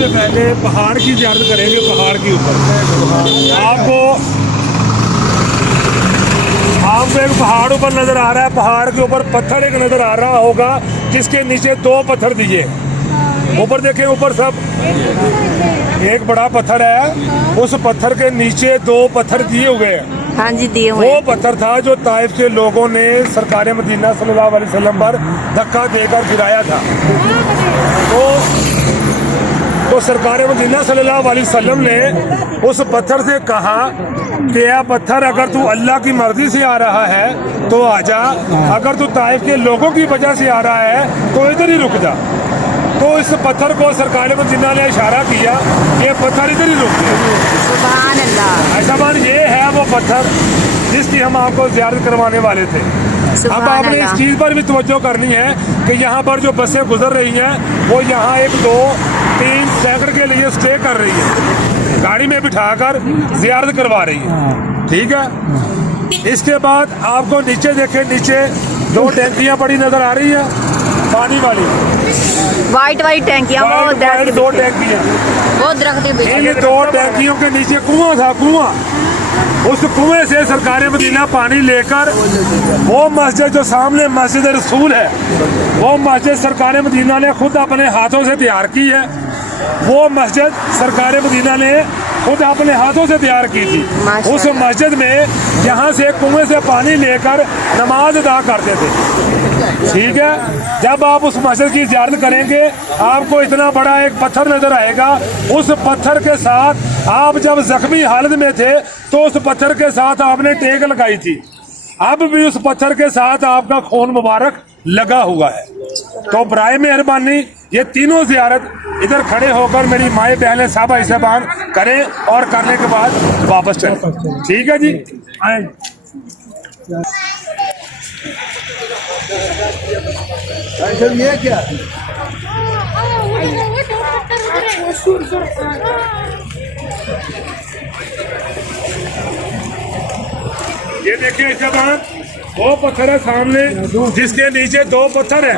सबसे पहले पहाड़ की ज़ियारत करेंगे। पहाड़ के ऊपर आपको एक पहाड़ ऊपर नजर आ रहा है। पहाड़ के ऊपर पत्थर एक नजर आ रहा होगा जिसके नीचे 2 पत्थर दिए। ऊपर देखें, ऊपर सब एक बड़ा पत्थर है, उस पत्थर के नीचे 2 पत्थर दिए हुए हैं। हाँ जी, दिए हुए। वो पत्थर था जो ताइफ के लोगों ने सरकार मदीना सल्लल्लाहु अलैहि वसल्लम पर धक्का देकर गिराया था। तो सरकार मदीना सल्लल्लाहु अलैहि वसल्लम ने उस पत्थर से कहा कि यह पत्थर अगर तू अल्लाह की मर्जी से आ रहा है तो आजा, अगर तू ताइफ के लोगों की वजह से आ रहा है तो इधर ही रुक जा। तो इस पत्थर को सरकार मदीना ने इशारा किया, ये पत्थर इधर ही रुक गया। सुभान अल्लाह। ऐसा बात ये है वो पत्थर जिसकी हम आपको ज़ियारत करवाने वाले थे। अब आपने इस चीज़ पर भी तवज्जो करनी है कि यहाँ पर जो बसें गुजर रही हैं वो यहाँ 1, 2, 3 सेकंड के लिए स्टे कर रही है, गाड़ी में बिठाकर ज़ियारत करवा रही है। ठीक है। इसके बाद आपको नीचे देखें, नीचे 2 टैंकियाँ पड़ी नजर आ रही है, पानी वाली वाइट टैंकियाँ, वो 2 टैंकियाँ, वो दरख्त के पीछे। इन 2 टैंकियों के नीचे कुआं था। कुआं, उस कुएं से सरकार मदीना पानी लेकर वो मस्जिद जो सामने मस्जिद रसूल है, वो मस्जिद सरकार मदीना ने खुद अपने हाथों से तैयार की है। वो मस्जिद सरकार मदीना ने खुद अपने हाथों से तैयार की थी। उस मस्जिद में यहाँ से कुएं से पानी लेकर नमाज अदा करते थे। ठीक है। जब आप उस मस्जिद की ज़ियारत करेंगे आपको इतना बड़ा एक पत्थर नजर आएगा। उस पत्थर के साथ आप जब जख्मी हालत में थे तो उस पत्थर के साथ आपने टेक लगाई थी, अब भी उस पत्थर के साथ आपका खून मुबारक लगा हुआ है। तो बराए मेहरबानी ये तीनों ज़ियारत इधर खड़े होकर मेरी माए बहनें साहबा साहबान करें और करने के बाद वापस चलें। ठीक है जी, आए। ये क्या ये देखिए जबान, वो पत्थर है सामने जिसके नीचे 2 पत्थर है,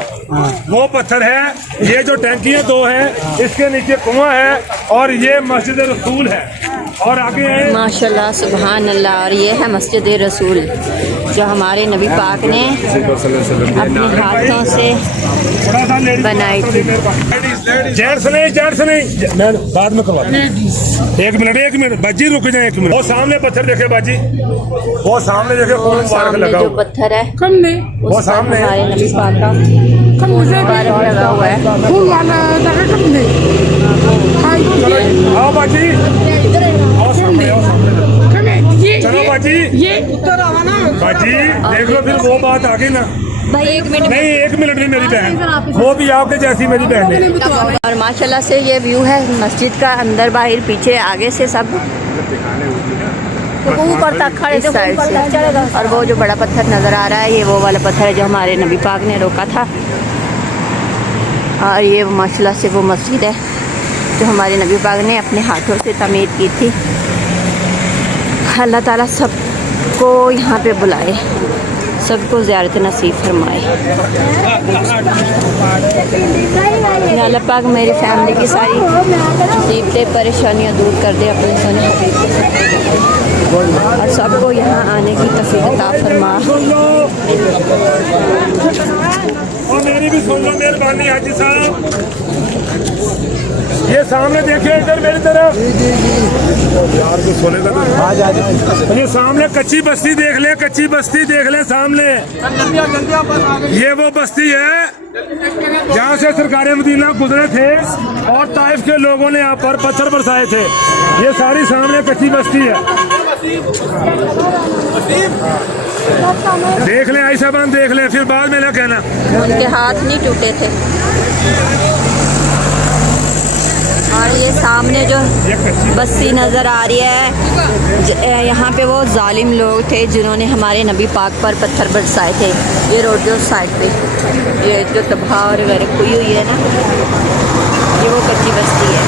वो पत्थर है। ये जो टैंकियां 2 है, इसके नीचे कुआं है और ये मस्जिद रसूल है। और आगे है माशाल्लाह, सुभान अल्लाह। और ये है मस्जिद रसूल जो हमारे नबी पाक ने अपने हाथों से बनाई थी। जेंट्स नहीं, मैं बाद में करवा दूँ। 1 मिनट बाजी, रुक जाए 1 मिनट। वो सामने पत्थर देखे बाजी, वो सामने देखे खून मुबारक लगा जो हुआ पत्थर है वो सामने हमारे नबी पाक का खून मुबारक लगा हुआ है। आओ बाजी, आओ सामने, आओ सामने। चलो बाजी, ये उत्तर आवा ना बाजी देख लो, फिर वो बात आ गई ना। भाई 1 मिनट नहीं 1 मिनट नहीं, मेरी बहन वो भी आपके जैसी मेरी बहन है। और माशाल्लाह से ये व्यू है मस्जिद का, अंदर बाहर पीछे आगे से सब ऊपर तक खड़े थे साइड से। और वो जो बड़ा पत्थर नज़र आ रहा है ये वो वाला पत्थर है जो हमारे नबी पाक ने रोका था। और ये माशाल्लाह से वो मस्जिद है जो हमारे नबी पाक ने अपने हाथों से तमीर की थी। अल्लाह ताला सबको यहाँ पे बुलाए, सबको ज़ियारत नसीब फरमाए। अल्लाह पाक मेरी फैमिली की सारी मुसीबतें परेशानियाँ दूर कर दे अपने सोने हबीब और सबको यहाँ आने की तौफीक अता फरमा। और मेरी भी सुन लो मेहरबानी हाजी साहब, ये सामने देखिए इधर मेरी तरफ यार को सोने का। ये सामने कच्ची बस्ती देख ले, कच्ची बस्ती देख ले सामने। ये वो बस्ती है जहाँ से सरकार मदीना गुजरे थे और ताइफ के लोगों ने यहाँ पर पत्थर बरसाए थे। ये सारी सामने कच्ची बस्ती है। देख ले आई साहबान, देख ले, फिर बाद में ना कहना। उनके हाथ नहीं टूटे थे। और ये सामने जो बस्ती नज़र आ रही है, यहाँ पे वो जालिम लोग थे जिन्होंने हमारे नबी पाक पर पत्थर बरसाए थे। ये रोड जो साइड पे ये जो तबाह और वगैरह हुई है ना, ये वो कच्ची बस्ती है।